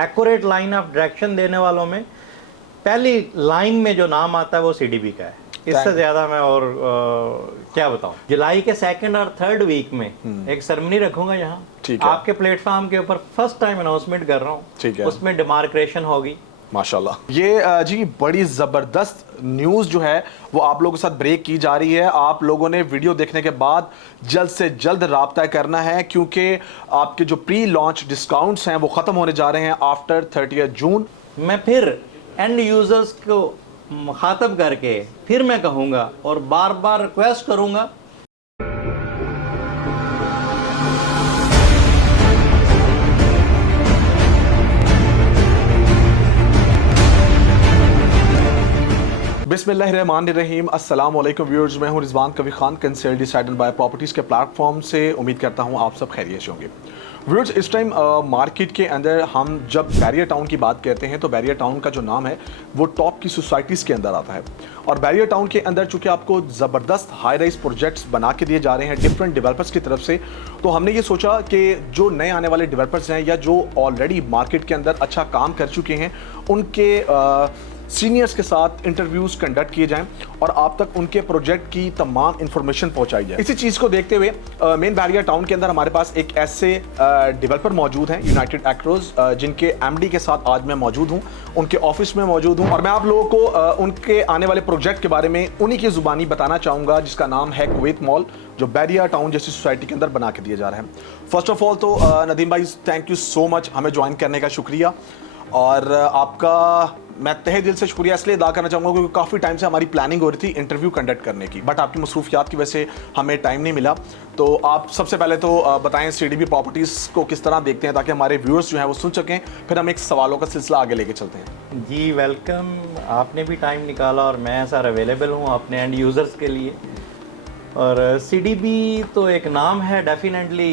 Accurate line of direction देने वालों में पहली लाइन में जो नाम आता है वो सीडीबी का है। इससे ज्यादा मैं और क्या बताऊं। जुलाई के 2nd और 3rd वीक में एक सेरेमनी रखूंगा यहाँ आपके प्लेटफॉर्म के ऊपर। फर्स्ट टाइम अनाउंसमेंट कर रहा हूँ, उसमें डिमार्केशन होगी। माशाल्लाह, ये जी बड़ी ज़बरदस्त न्यूज़ जो है वो आप लोगों के साथ ब्रेक की जा रही है। आप लोगों ने वीडियो देखने के बाद जल्द से जल्द राब्ता करना है, क्योंकि आपके जो प्री लॉन्च डिस्काउंट्स हैं वो ख़त्म होने जा रहे हैं आफ्टर 30 जून। मैं फिर एंड यूज़र्स को मुखातब करके फिर मैं कहूँगा और बार बार रिक्वेस्ट करूँगा, बिस्मिल्लाहिर्रहमानिर्रहीम। अस्सलाम वालेकुम व्यूअर्स, मैं हूं Rizwan Kavi Khan, consultant decide and buy properties के प्लेटफॉर्म से। उम्मीद करता हूं आप सब खैरियत से होंगे। व्यूअर्स, इस टाइम मार्केट के अंदर हम जब बैरियर टाउन की बात करते हैं तो बैरियर टाउन का जो नाम है वो टॉप की सोसाइटीज़ के अंदर आता है। और बैरियर टाउन के अंदर चूँकि आपको ज़बरदस्त हाई राइज प्रोजेक्ट्स बना के दिए जा रहे हैं डिफरेंट डेवलपर्स की तरफ से, तो हमने ये सोचा कि जो नए आने वाले डेवलपर्स हैं या जो ऑलरेडी मार्केट के अंदर अच्छा काम कर चुके हैं उनके सीनियर्स के साथ इंटरव्यूज़ कंडक्ट किए जाएं और आप तक उनके प्रोजेक्ट की तमाम इंफॉर्मेशन पहुंचाई जाए। इसी चीज़ को देखते हुए मेन बैरियर टाउन के अंदर हमारे पास एक ऐसे डेवलपर मौजूद हैं यूनाइटेड एक्रोज, जिनके एमडी के साथ आज मैं मौजूद हूं, उनके ऑफिस में मौजूद हूं और मैं आप लोगों को उनके आने वाले प्रोजेक्ट के बारे में उन्हीं की ज़ुबानी बताना चाहूँगा, जिसका नाम है कुवैत मॉल, जो बैरियर टाउन जैसी सोसाइटी के अंदर बना के दिया जा रहा है। फर्स्ट ऑफ ऑल तो नदीम भाई, थैंक यू सो मच हमें ज्वाइन करने का शुक्रिया। और आपका मैं तहे दिल से शुक्रिया इसलिए अदा करना चाहूँगा क्योंकि काफ़ी टाइम से हमारी प्लानिंग हो रही थी इंटरव्यू कंडक्ट करने की, बट आपकी मसरूफियात की वजह से हमें टाइम नहीं मिला। तो आप सबसे पहले तो बताएं सीडीबी प्रॉपर्टीज़ को किस तरह देखते हैं ताकि हमारे व्यूअर्स जो हैं वो सुन सकें, फिर हम एक सवालों का सिलसिला आगे लेके चलते हैं। जी वेलकम, आपने भी टाइम निकाला और मैं सर अवेलेबल हूँ अपने एंड यूज़र्स के लिए। और सीडीबी तो एक नाम है डेफिनेटली,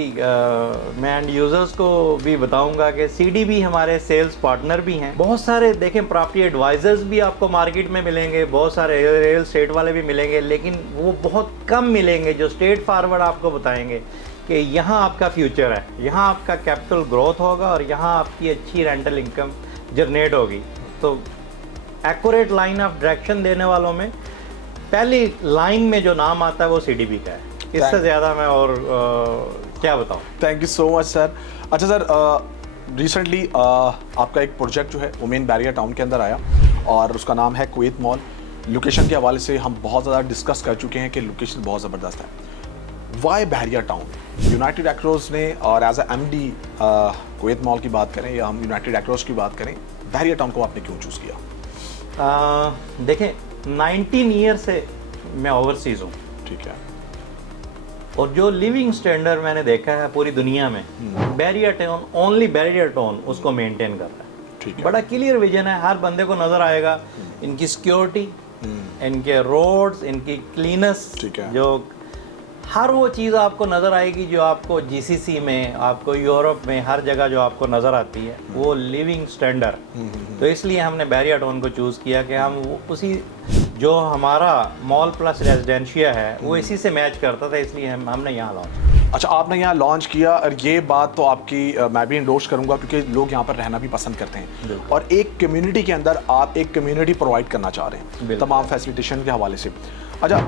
मैं एंड यूज़र्स को भी बताऊंगा कि सीडीबी हमारे सेल्स पार्टनर भी हैं। बहुत सारे देखें प्रॉपर्टी एडवाइज़र्स भी आपको मार्केट में मिलेंगे, बहुत सारे रियल एस्टेट वाले भी मिलेंगे, लेकिन वो बहुत कम मिलेंगे जो स्ट्रेट फारवर्ड आपको बताएंगे कि यहाँ आपका फ्यूचर है, यहाँ आपका कैपिटल ग्रोथ होगा और यहाँ आपकी अच्छी रेंटल इनकम जनरेट होगी। तो एक्यूरेट लाइन ऑफ डायरेक्शन देने वालों में पहली लाइन में जो नाम आता है वो सीडीबी का है। इससे ज़्यादा मैं और क्या बताऊँ। Thank you so much sir. अच्छा सर, रिसेंटली आपका एक प्रोजेक्ट जो है वो मेन बैरियर टाउन के अंदर आया और उसका नाम है कुवैत मॉल। लोकेशन के हवाले से हम बहुत ज़्यादा डिस्कस कर चुके हैं कि लोकेशन बहुत ज़बरदस्त है। वाई बैरियर टाउन? यूनाइटेड एक्रोज ने, और as a MD Kuwait mall की बात करें या हम यूनाइटेड एक्रोज की बात करें, बैरियर टाउन को आपने क्यों चूज़ किया? देखें 19 ईयर से मैं ओवरसीज़ हूँ, ठीक है, और जो लिविंग स्टैंडर्ड मैंने देखा है पूरी दुनिया में barrier town, only barrier town उसको मेंटेन कर रहा है। ठीक है, बड़ा क्लियर विजन है, हर बंदे को नज़र आएगा इनकी सिक्योरिटी, इनके रोड्स, इनकी क्लीनेस, जो हर वो चीज़ आपको नज़र आएगी जो आपको जीसीसी में, आपको यूरोप में, हर जगह जो आपको नज़र आती है वो लिविंग स्टैंडर्ड। तो इसलिए हमने बैरियर टाउन को चूज़ किया कि हम उसी जो हमारा मॉल प्लस रेजिडेंशिया है वो इसी से मैच करता था, इसलिए हमने यहाँ लॉन्च। अच्छा, आपने यहाँ लॉन्च किया और ये बात तो आपकी मैं भी इंडोर्स करूँगा क्योंकि लोग यहाँ पर रहना भी पसंद करते हैं और एक कम्युनिटी के अंदर आप एक कम्युनिटी प्रोवाइड करना चाह रहे हैं तमाम फैसिलिटेशन के हवाले से। अच्छा,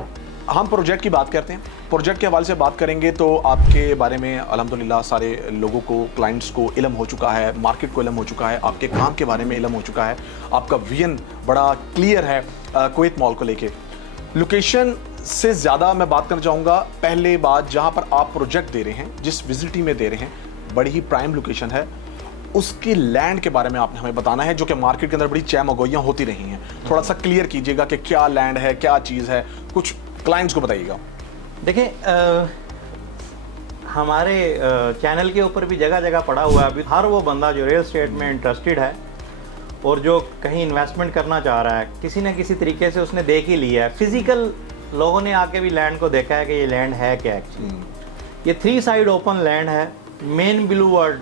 हम प्रोजेक्ट की बात करते हैं। प्रोजेक्ट के हवाले से बात करेंगे तो आपके बारे में अल्हम्दुलिल्लाह सारे लोगों को, क्लाइंट्स को इल्म हो चुका है, मार्केट को इल्म हो चुका है, आपके काम के बारे में इल्म हो चुका है, आपका विजन बड़ा क्लियर है कुवैत मॉल को लेके। लोकेशन से ज़्यादा मैं बात करना चाहूँगा पहले बात, जहाँ पर आप प्रोजेक्ट दे रहे हैं, जिस विजिटी में दे रहे हैं, बड़ी ही प्राइम लोकेशन है, उसकी लैंड के बारे में आपने हमें बताना है, जो कि मार्केट के अंदर बड़ी चहमगोइयाँ होती रही हैं। थोड़ा सा क्लियर कीजिएगा कि क्या लैंड है, क्या चीज़ है, कुछ क्लाइंट्स को बताइएगा। देखिए हमारे चैनल के ऊपर भी जगह जगह पड़ा हुआ है। अभी हर वो बंदा जो रियल एस्टेट में इंटरेस्टेड है और जो कहीं इन्वेस्टमेंट करना चाह रहा है, किसी न किसी तरीके से उसने देख ही लिया है। फिजिकल लोगों ने आके भी लैंड को देखा है कि ये लैंड है क्या एक्चुअली। ये 3 साइड ओपन लैंड है, मेन ब्लूवर्ड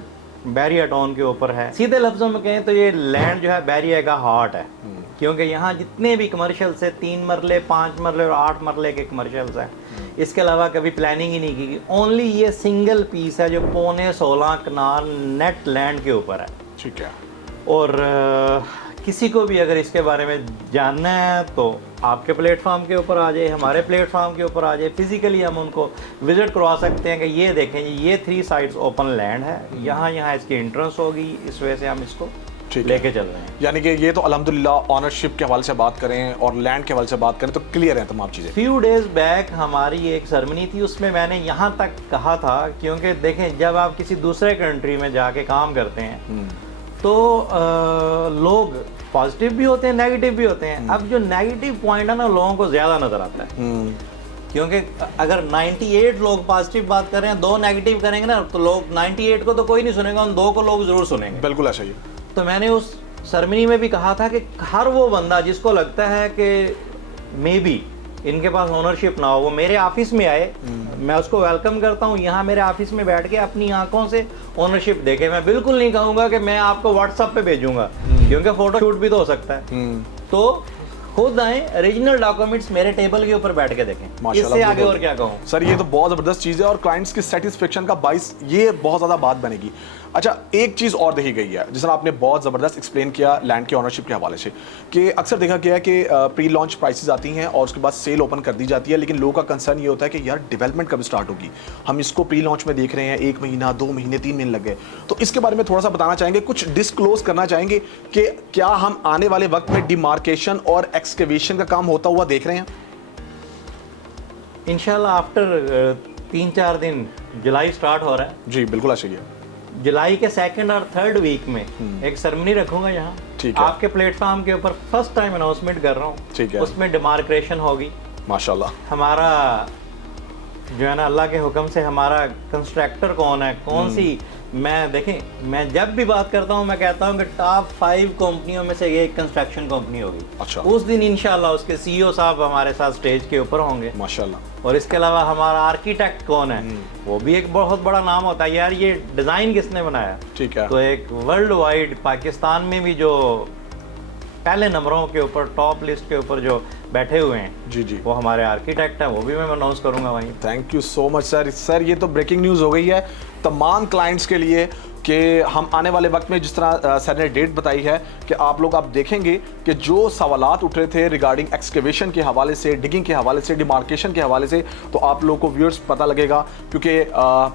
बैरियर टाउन के ऊपर है। सीधे लफ्ज़ों में कहें तो ये लैंड जो है बैरियर का हार्ट है, क्योंकि यहाँ जितने भी कमर्शियल से 3 मरले, 5 मरले और 8 मरले के कमर्शियल्स हैं, इसके अलावा कभी प्लानिंग ही नहीं की गई। ओनली ये सिंगल पीस है जो 15.5 कनाल नेट लैंड के ऊपर है। ठीक है। और किसी को भी अगर इसके बारे में जानना है तो आपके प्लेटफॉर्म के ऊपर आ जाए, हमारे प्लेटफॉर्म के ऊपर आ जाए, फिजिकली हम उनको विजिट करवा सकते हैं कि ये देखें ये 3 साइड्स ओपन लैंड है, यहाँ यहाँ इसकी एंट्रेंस होगी, इस वजह से हम इसको लेके चल रहे हैं। यानी कि ये तो अल्हम्दुलिल्लाह ऑनरशिप के हवाले से बात करें और लैंड के हवाले से बात करें तो क्लियर है तमाम चीज़ें। फ्यू डेज बैक हमारी एक सेरेमनी थी, उसमें मैंने यहाँ तक कहा था, क्योंकि देखें जब आप किसी दूसरे कंट्री में जाके काम करते हैं तो लोग पॉजिटिव भी होते हैं, नेगेटिव भी होते हैं। अब जो नेगेटिव पॉइंट है ना, लोगों को ज़्यादा नज़र आता है, क्योंकि अगर 98 लोग पॉजिटिव बात कर रहे हैं, 2 नेगेटिव करेंगे ना, तो लोग 98 को तो कोई नहीं सुनेगा, उन 2 को लोग ज़रूर सुनेंगे। बिल्कुल ऐसा ही। तो मैंने उस सेरेमनी में भी कहा था कि हर वो बंदा जिसको लगता है कि मे बी इनके पास ओनरशिप ना हो, वो मेरे ऑफिस में आए, मैं उसको वेलकम करता हूँ। यहाँ मेरे ऑफिस में बैठ के अपनी आंखों से ओनरशिप देखे। मैं बिल्कुल नहीं कहूँगा कि मैं आपको व्हाट्सएप पे भेजूंगा, क्योंकि फोटो शूट भी तो हो सकता है। तो खुद आए, ओरिजिनल डॉक्यूमेंट्स मेरे टेबल के ऊपर बैठ के देखें, इससे आगे और क्या कहूँ। सर ये तो बहुत ज़बरदस्त चीज़ है और क्लाइंट्स की सेटिस्फेक्शन का बाइस ये बहुत ज़्यादा बात बनेगी। अच्छा, एक चीज़ और देखी गई है, जिस तरह आपने बहुत ज़बरदस्त एक्सप्लेन किया लैंड के ऑनरशिप के हवाले से, कि अक्सर देखा गया है कि प्री लॉन्च प्राइसेस आती हैं और उसके बाद सेल ओपन कर दी जाती है, लेकिन लोगों का कंसर्न ये होता है कि यार डेवलपमेंट कब स्टार्ट होगी, हम इसको प्री लॉन्च में देख रहे हैं 1 महीना 2 महीने 3 महीने लग गए। तो इसके बारे में थोड़ा सा बताना चाहेंगे, कुछ डिस्क्लोज करना चाहेंगे कि क्या हम आने वाले वक्त में डिमार्केशन और एक्सकेवेशन का काम होता हुआ देख रहे हैं? इंशाल्लाह आफ्टर 3-4 दिन जुलाई स्टार्ट हो रहा है जी बिल्कुल ऐसा ही है। जुलाई के 2nd और 3rd वीक में एक सेरेमनी रखूंगा यहाँ, ठीक है, आपके प्लेटफॉर्म के ऊपर फर्स्ट टाइम अनाउंसमेंट कर रहा हूँ। ठीक है, उसमें डिमार्केशन होगी। माशाल्लाह। हमारा जो है ना, अल्लाह के हुक्म से हमारा कंस्ट्रक्टर कौन है, कौन सी, मैं देखें मैं जब भी बात करता हूँ मैं कहता हूँ कि टॉप 5 कंपनियों में से ये एक कंस्ट्रक्शन कंपनी होगी। अच्छा। उस दिन इंशाल्लाह उसके CEO साहब हमारे साथ स्टेज के ऊपर होंगे, माशाल्लाह। और इसके अलावा हमारा आर्किटेक्ट कौन है, वो भी एक बहुत बड़ा नाम होता है, यार ये डिज़ाइन किसने बनाया। ठीक है। तो एक वर्ल्ड वाइड पाकिस्तान में भी जो पहले नंबरों के ऊपर टॉप लिस्ट के ऊपर जो बैठे हुए हैं, जी जी, वो हमारे आर्किटेक्ट हैं, वो भी मैं अनाउंस करूंगा वहीं। Thank you so much sir. Sir ये तो ब्रेकिंग न्यूज़ हो गई है तमाम क्लाइंट्स के लिए कि हम आने वाले वक्त में, जिस तरह सर ने डेट बताई है कि आप लोग अब देखेंगे कि जो सवालात उठ रहे थे रिगार्डिंग एक्सकेवेशन के हवाले से, डिगिंग के हवाले से, डिमार्केशन के हवाले से, तो आप लोगों को व्यूअर्स पता लगेगा, क्योंकि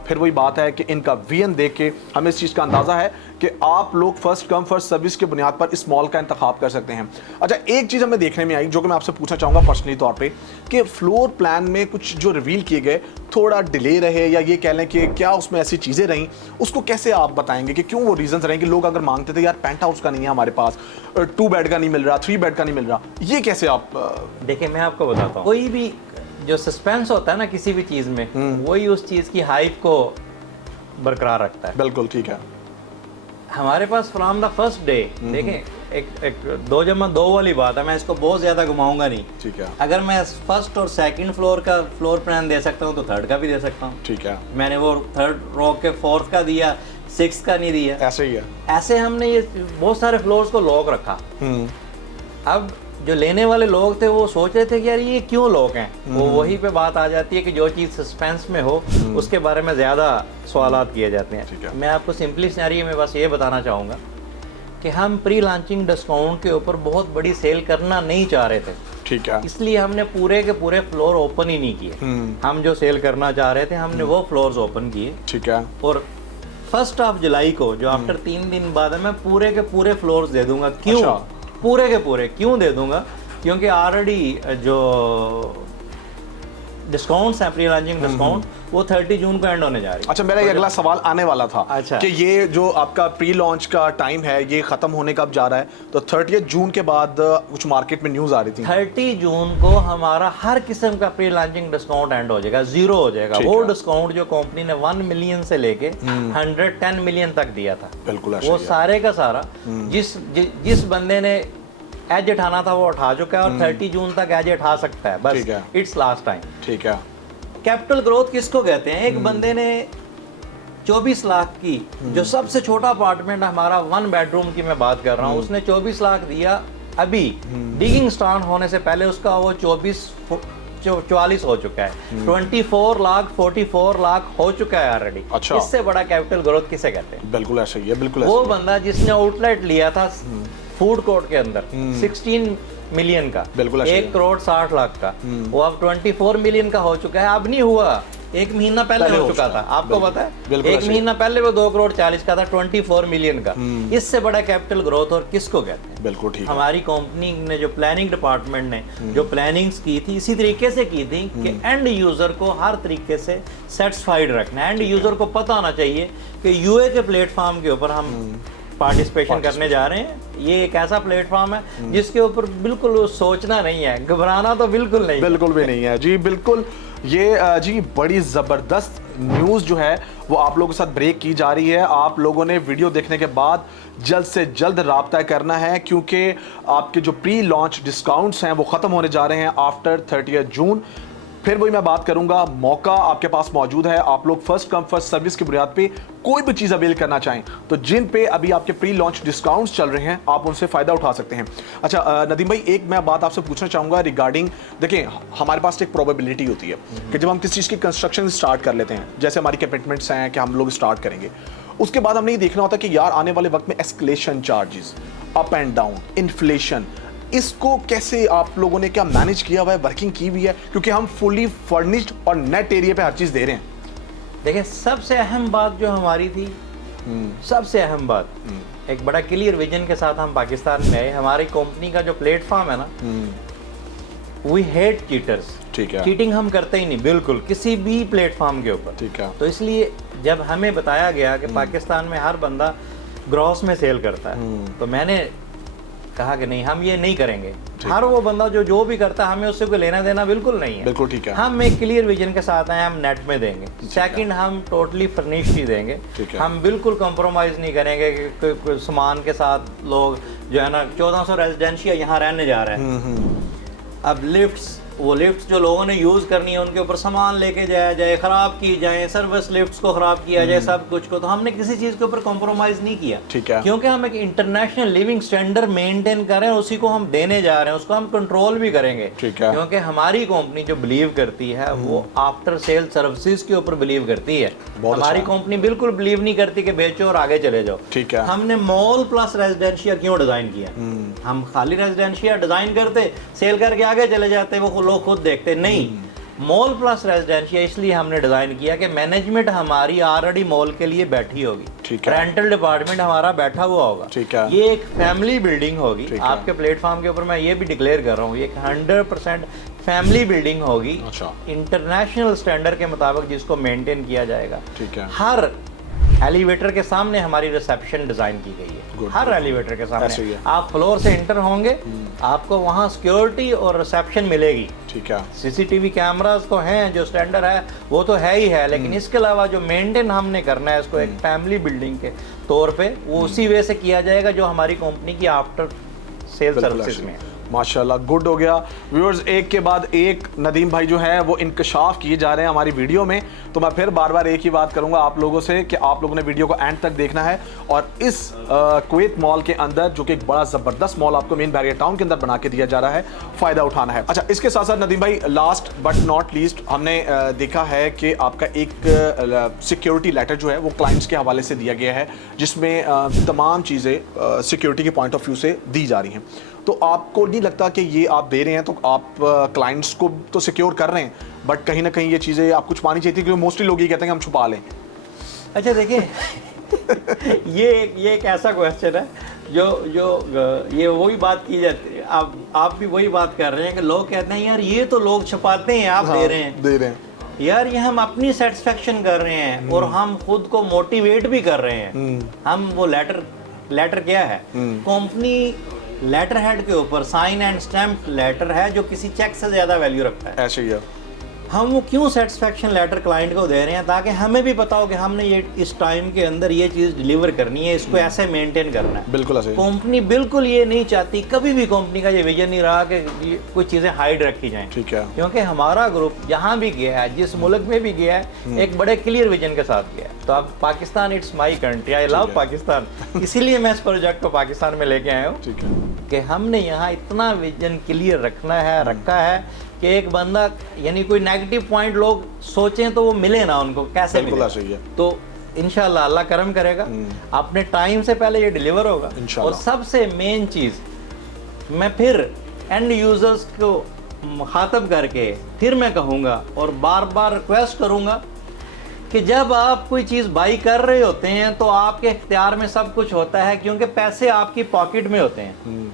फिर वही बात है कि इनका वीएन देख के हमें इस चीज़ का अंदाज़ा है कि आप लोग फर्स्ट कम फर्स्ट सर्विस के बुनियाद पर इस मॉल का इंतखाब कर सकते हैं। अच्छा, एक चीज़ हमें देखने में आई जो कि मैं आपसे पूछना चाहूँगा पर्सनली तौर पे, कि फ्लोर प्लान में कुछ जो रिवील किए गए थोड़ा डिले रहे, या ये कह लें कि क्या उसमें ऐसी चीज़ें रहीं, उसको कैसे आप बताएंगे कि क्यों वो रीजंस रहे कि लोग अगर मांगते थे यार पेंट हाउस का नहीं है हमारे पास, 2 बेड का नहीं मिल रहा, 3 बेड का नहीं मिल रहा, ये कैसे आप देखिए मैं आपको बताता हूँ, कोई भी जो सस्पेंस होता है ना किसी भी चीज़ में, वही उस चीज़ की हाइप को बरकरार रखता है। बिल्कुल ठीक है। हमारे पास फ्रॉम द फर्स्ट डे, देखें एक 2+2 वाली बात है, मैं इसको बहुत ज़्यादा घुमाऊंगा नहीं। ठीक है। अगर मैं फर्स्ट और सेकंड फ्लोर का फ्लोर प्लान दे सकता हूँ तो थर्ड का भी दे सकता हूँ। ठीक है। मैंने वो 3rd रो के 4th का दिया, 6th का नहीं दिया, ऐसे ही है। ऐसे हमने ये बहुत सारे फ्लोर्स को लॉक रखा। अब जो लेने वाले लोग थे वो सोच रहे थे कि यार ये क्यों लॉक हैं, वो वहीं पे बात आ जाती है कि जो चीज़ सस्पेंस में हो उसके बारे में ज़्यादा सवालात किए जाते हैं। मैं आपको सिंपली सिनेरियो में बस ये बताना चाहूँगा कि हम प्री लॉन्चिंग डिस्काउंट के ऊपर बहुत बड़ी सेल करना नहीं चाह रहे थे। ठीक है। इसलिए हमने पूरे के पूरे फ्लोर ओपन ही नहीं किए। हम जो सेल करना चाह रहे थे हमने वो फ्लोर्स ओपन किए। ठीक है। और 1 जुलाई को जो आफ्टर 3 दिन बाद है, मैं पूरे के पूरे फ्लोर्स दे दूंगा। क्यों? अच्छा। पूरे के पूरे क्यों दे दूंगा? क्योंकि ऑलरेडी जो डिस्काउंट्स हैं, प्री लॉन्चिंग डिस्काउंट, वो 30 जून को एंड होने जा रही है। अच्छा, मेरा ये अगला सवाल आने वाला था। अच्छा। कि ये जो आपका प्री लॉन्च का टाइम है ये खत्म होने कब जा रहा है? तो 30 जून के बाद कुछ मार्केट में न्यूज आ रही थी 30 जून को हमारा हर किस्म का प्री लॉन्चिंग डिस्काउंट एंड हो जाएगा, जीरो हो जाएगा। वो डिस्काउंट जो कंपनी ने 1 मिलियन से लेके 110 मिलियन तक दिया था, बिल्कुल वो सारे का सारा जिस बंदे ने एज उठाना था वो उठा चुका है और 30 जून तक एज उठा सकता है, बस इट्स लास्ट टाइम। ठीक है। कैपिटल ग्रोथ किसको कहते हैं? एक बंदे ने 24 लाख की, जो सबसे छोटा अपार्टमेंट हमारा 1 बेडरूम की मैं बात कर रहा हूँ, उसने 24 लाख दिया। अभी डिगिंग स्टार्ट होने से पहले उसका वो 44 हो चुका है, 24 लाख 44 लाख हो चुका है ऑलरेडी। अच्छा। इससे बड़ा कैपिटल ग्रोथ किसे कहते हैं? बिल्कुल ऐसा ही है, बिल्कुल वो ऐसा ही है। बंदा जिसने आउटलेट लिया था फूड कोर्ट के अंदर 16 मिलियन का, बिल्कुल ऐसा ही 1 है। करोड़ 60 लाख का, वो अब 24 मिलियन का हो चुका है। अब नहीं हुआ, 1 महीना पहले हो चुका था, आपको पता है। बिल्कुल 1 ऐसे ही। महीना पहले वो 2 करोड़ 40 का था, 24 मिलियन का। इससे बड़ा कैपिटल ग्रोथ और किसको कहते हैं? बिल्कुल ठीक है। हमारी कंपनी ने जो प्लानिंग डिपार्टमेंट ने जो प्लानिंग्स की थी, इसी तरीके से की थी कि एंड यूजर को हर तरीके से सेटिस्फाइड रखना है। एंड यूजर को पता होना चाहिए कि यूए के प्लेटफॉर्म के ऊपर हम पार्टिसिपेशन करने जा रहे हैं। ये एक ऐसा प्लेटफॉर्म है जिसके ऊपर बिल्कुल सोचना नहीं है, घबराना तो बिल्कुल नहीं है। बिल्कुल भी नहीं है जी, बिल्कुल। ये जी बड़ी ज़बरदस्त न्यूज़ जो है वो आप लोगों के साथ ब्रेक की जा रही है। आप लोगों ने वीडियो देखने के बाद जल्द से जल्द राब्ता करना है, क्योंकि आपके जो प्री लॉन्च डिस्काउंट्स हैं वो ख़त्म होने जा रहे हैं आफ्टर 30 जून। फिर वही मैं बात करूंगा, मौका आपके पास मौजूद है। आप लोग फर्स्ट कम फर्स्ट सर्विस की बुनियाद पे कोई भी चीज़ अवेल करना चाहें तो जिन पे अभी आपके प्री लॉन्च डिस्काउंट्स चल रहे हैं आप उनसे फ़ायदा उठा सकते हैं। अच्छा नदीम भाई, एक मैं बात आपसे पूछना चाहूँगा रिगार्डिंग, देखिए हमारे पास एक प्रोबेबिलिटी होती है कि जब हम किसी चीज़ की कंस्ट्रक्शन स्टार्ट कर लेते हैं, जैसे हमारी कमिटमेंट्स हैं कि हम लोग स्टार्ट करेंगे, उसके बाद हमने ये देखना होता है कि यार आने वाले वक्त में escalation charges, up and down, inflation, इसको कैसे आप लोगों ने क्या मैनेज किया हुआ है, वर्किंग की हुई है? क्योंकि हम फुली फर्निश्ड और नेट एरिया पे हर चीज़ दे रहे हैं। देखिए सबसे अहम बात जो हमारी थी, सबसे अहम बात, एक बड़ा क्लियर विजन के साथ हम पाकिस्तान में आए। हमारी कंपनी का जो प्लेटफॉर्म है ना, वी हेट चीटर्स। ठीक है। चीटिंग हम करते ही नहीं, बिल्कुल किसी भी प्लेटफॉर्म के ऊपर। ठीक है। तो इसलिए जब हमें बताया गया कि पाकिस्तान में हर बंदा ग्रॉस में सेल करता है, तो मैंने कहा कि नहीं, हम ये नहीं करेंगे। हर वो बंदा जो भी करता है, हमें उससे कोई लेना देना बिल्कुल नहीं है। बिल्कुल ठीक है। हम एक क्लियर विजन के साथ आए, हम नेट में देंगे। सेकंड, हम टोटली फर्निश्ड ही देंगे। ठीक है। हम बिल्कुल कॉम्प्रोमाइज़ नहीं करेंगे कि कोई सामान के साथ लोग जो है ना 1400 रेजिडेंशियल यहाँ रहने जा रहे हैं। अब लिफ्ट्स, वो लिफ्ट्स जो लोगों ने यूज़ करनी है उनके ऊपर सामान लेके जाया जाए, ख़राब की जाए, सर्विस लिफ्ट्स को ख़राब किया जाए, सब कुछ को, तो हमने किसी चीज़ के ऊपर कॉम्प्रोमाइज़ नहीं किया। ठीक है। क्योंकि हम एक इंटरनेशनल लिविंग स्टैंडर्ड मेंटेन कर रहे हैं, उसी को हम देने जा रहे हैं, उसको हम कंट्रोल भी करेंगे। ठीक है। क्योंकि हमारी कंपनी जो बिलीव करती है वो आफ्टर सेल सर्विसेज के ऊपर बिलीव करती है। हमारी कंपनी बिल्कुल बिलीव नहीं करती कि बेचो और आगे चले जाओ। ठीक है। हमने मॉल प्लस रेजिडेंशिया क्यों डिज़ाइन किया? हम खाली रेजिडेंशिया डिज़ाइन करते, सेल करके आगे चले जाते, वो लोग खुद देखते नहीं। मॉल प्लस रेजिडेंशिया इसलिए हमने डिजाइन किया कि मैनेजमेंट हमारी ऑलरेडी मॉल के लिए बैठी होगी, ठीक है। रेंटल डिपार्टमेंट हमारा बैठा हुआ होगा, ठीक है। ये एक फैमिली बिल्डिंग होगी। ठीक है। आपके प्लेटफॉर्म के ऊपर मैं ये भी डिक्लेयर कर रहा हूँ, ये 100% फैमिली बिल्डिंग होगी। अच्छा। इंटरनेशनल स्टैंडर्ड के मुताबिक जिसको मेंटेन किया जाएगा। ठीक है। हर एलिवेटर के सामने हमारी रिसेप्शन डिजाइन की गई है। Good, हर good. एलिवेटर के ऐसे ही सामने है। आप फ्लोर से एंटर होंगे, आपको वहाँ सिक्योरिटी और रिसेप्शन मिलेगी। ठीक है। सीसीटीवी कैमरास तो हैं, जो स्टैंडर्ड है वो तो है ही है, लेकिन इसके अलावा जो मेंटेन हमने करना है इसको एक फैमिली बिल्डिंग के तौर पे, वो उसी वे से किया जाएगा जो हमारी कंपनी की आफ्टर सेल सर्विसेज में है। माशाल्लाह, गुड हो गया। व्यूअर्स, एक के बाद एक नदीम भाई जो है वो इंकशाफ किए जा रहे हैं हमारी वीडियो में। तो मैं फिर बार बार एक ही बात करूंगा आप लोगों से कि आप लोगों ने वीडियो को एंड तक देखना है और इस कुवैत मॉल के अंदर, जो कि एक बड़ा ज़बरदस्त मॉल आपको मेन बैरियर टाउन के अंदर बना के दिया जा रहा है, फ़ायदा उठाना है। अच्छा, इसके साथ साथ नदीम भाई, लास्ट बट नॉट लीस्ट, हमने देखा है कि आपका एक सिक्योरिटी लेटर जो है वो क्लाइंट्स के हवाले से दिया गया है, जिसमें तमाम चीज़ें सिक्योरिटी के पॉइंट ऑफ व्यू से दी जा रही हैं। तो आपको नहीं लगता कि ये आप दे रहे हैं तो आप क्लाइंट्स को तो सिक्योर कर रहे हैं, बट कहीं ना कहीं ये चीज़ें आपको छुपानी चाहिए थी? क्योंकि मोस्टली लोग ये कहते हैं कि हम छुपा लें। अच्छा देखिए ये एक ऐसा क्वेश्चन है जो ये वही बात की जाती है, आप भी वही बात कर रहे हैं कि लोग कहते हैं यार ये तो लोग छुपाते हैं, आप दे रहे हैं। यार ये हम अपनी सेटिस्फेक्शन कर रहे हैं और हम खुद को मोटिवेट भी कर रहे हैं। हम वो लेटर क्या है, कंपनी लेटर हेड के ऊपर साइन एंड स्टैम्प लेटर है जो किसी चेक से ज्यादा वैल्यू रखता है। ऐसे ही है। हम वो क्यों सेटिस्फेक्शन लेटर क्लाइंट को दे रहे हैं, ताकि हमें भी पता हो कि हमने ये इस टाइम के अंदर ये चीज़ डिलीवर करनी है, इसको ऐसे मेंटेन करना है। बिल्कुल ऐसे। कंपनी बिल्कुल ये नहीं चाहती, कभी भी कंपनी का ये विजन नहीं रहा कि कुछ चीज़ें हाइड रखी जाएं। ठीक है। क्योंकि हमारा ग्रुप जहाँ भी गया है, जिस मुल्क में भी गया है, एक बड़े क्लियर विजन के साथ गया है। तो अब Pakistan it's my country, I love Pakistan, इसीलिए मैं इस प्रोजेक्ट को पाकिस्तान में लेके आया हूँ ठीक है। कि हमने यहाँ इतना विजन क्लियर रखा है कि एक बंदा यानी कोई नेगेटिव पॉइंट लोग सोचें तो वो मिले ना उनको, कैसे बिल्कुल मिले। सही है। तो इंशाल्लाह अल्लाह करम करेगा, अपने टाइम से पहले ये डिलीवर होगा। इंशाल्लाह। और सबसे मेन चीज़ मैं फिर एंड यूज़र्स को मुखातब करके फिर मैं कहूँगा और बार बार रिक्वेस्ट करूँगा कि जब आप कोई चीज़ बाई कर रहे होते हैं तो आपके इख्तियार में सब कुछ होता है, क्योंकि पैसे आपकी पॉकेट में होते हैं।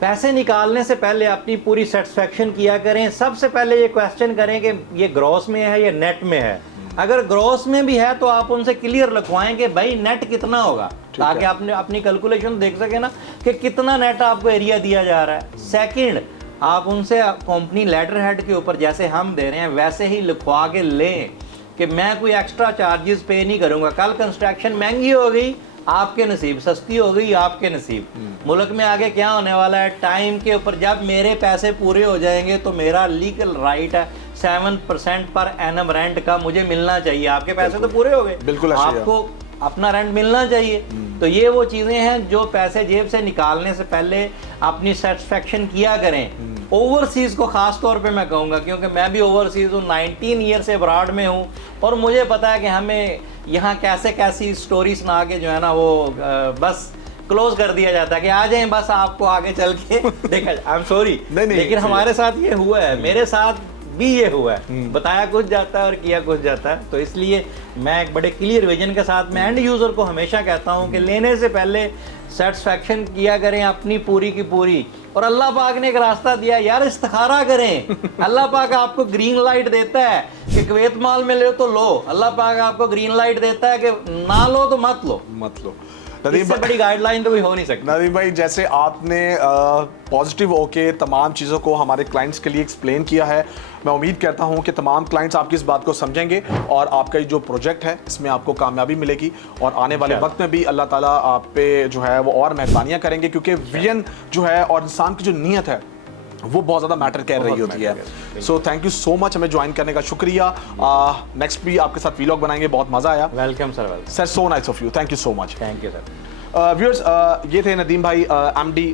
पैसे निकालने से पहले अपनी पूरी सेटिस्फेक्शन किया करें। सबसे पहले ये क्वेश्चन करें कि ये ग्रॉस में है या नेट में है। अगर ग्रॉस में भी है तो आप उनसे क्लियर लिखवाएं कि भाई नेट कितना होगा, ताकि आपने अपनी कैलकुलेशन देख सके ना कि कितना नेट आपको एरिया दिया जा रहा है। सेकंड, आप उनसे कंपनी लेटर हेड के ऊपर जैसे हम दे रहे हैं वैसे ही लिखवा के लें कि मैं कोई एक्स्ट्रा चार्जेस पे नहीं करूँगा। कल कंस्ट्रक्शन महंगी हो गई, आपके नसीब, सस्ती हो गई, आपके नसीब। मुल्क में आगे क्या होने वाला है, टाइम के ऊपर जब मेरे पैसे पूरे हो जाएंगे तो मेरा लीगल राइट है 7% पर एनम रेंट का मुझे मिलना चाहिए। आपके पैसे तो पूरे हो गए, बिल्कुल आपको अपना रेंट मिलना चाहिए। तो ये वो चीज़ें हैं जो पैसे जेब से निकालने से पहले अपनी सेटिस्फेक्शन किया करें। ओवरसीज़ को ख़ास तौर पे मैं कहूँगा, क्योंकि मैं भी ओवरसीज़ हूँ, 19 ईयर से अब्रॉड में हूँ और मुझे पता है कि हमें यहाँ कैसे कैसी स्टोरी सुना के जो है ना वो बस क्लोज कर दिया जाता है कि आ जाएं बस आपको आगे चल के देखा। आई एम सॉरी, लेकिन हमारे साथ ये हुआ है, मेरे साथ भी ये हुआ है। बताया कुछ जाता है और किया कुछ जाता है। तो इसलिए मैं एक बड़े क्लियर विजन के साथ में एंड यूज़र को हमेशा कहता हूँ कि लेने से पहले सेटिस्फेक्शन किया करें अपनी पूरी की पूरी। और अल्लाह पाक ने एक रास्ता दिया यार, इस्तिखारा करें। अल्लाह पाक आपको ग्रीन लाइट देता है कि कुवैत माल में लो तो लो, अल्लाह पाक आपको ग्रीन लाइट देता है कि ना लो तो मत लो। इससे बड़ी गाइडलाइन तो कोई हो नहीं सकती। नदीम भाई, जैसे आपने पॉजिटिव होके तमाम चीज़ों को हमारे क्लाइंट्स के लिए एक्सप्लेन किया है, मैं उम्मीद करता हूं कि तमाम क्लाइंट्स आपकी इस बात को समझेंगे और आपका ये जो प्रोजेक्ट है इसमें आपको कामयाबी मिलेगी और आने वाले वक्त में भी अल्लाह ताला आप पे जो है वो और मेहरबानियां करेंगे, क्योंकि विजन जो है और इंसान की जो नीयत है वो बहुत ज़्यादा मैटर कर रही होती है। So thank you so much, हमें ज्वाइन करने का शुक्रिया। नेक्स्ट भी आपके साथ व्लॉग बनाएंगे, बहुत मज़ा आया। Welcome sir. Welcome sir, so nice of you, thank you so much. Thank you sir. Viewers, ये थे नदीम भाई, एमडी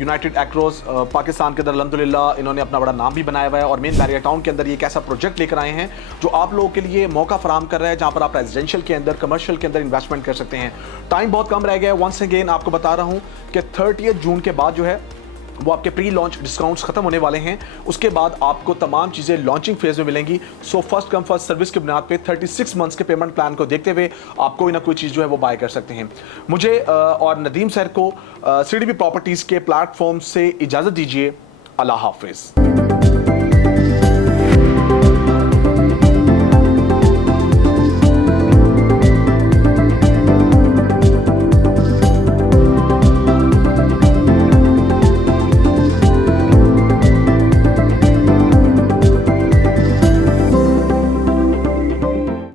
यूनाइटेड एक्रोस पाकिस्तान के अंदर अल्हम्दुलिल्लाह इन्होंने अपना बड़ा नाम भी बनाया हुआ है और मेन बैरियर टाउन के अंदर ये एक ऐसा प्रोजेक्ट लेकर आए हैं जो आप लोगों के लिए मौका फराहम कर रहा है, जहां पर आप रेजिडेंशियल के अंदर, कमर्शियल के अंदर इन्वेस्टमेंट कर सकते हैं। टाइम बहुत कम रह गया है। वंस अगेन आपको बता रहा हूं कि 30 जून के बाद जो है वो आपके प्री लॉन्च डिस्काउंट्स खत्म होने वाले हैं। उसके बाद आपको तमाम चीज़ें लॉन्चिंग फेज में मिलेंगी। So first come first service के बुनियाद पे 36 मंथ्स के पेमेंट प्लान को देखते हुए आप कोई ना कोई चीज़ जो है वो बाय कर सकते हैं। मुझे और नदीम सर को CDB प्रॉपर्टीज़ के प्लेटफॉर्म से इजाज़त दीजिए। अल्लाह हाफिज़।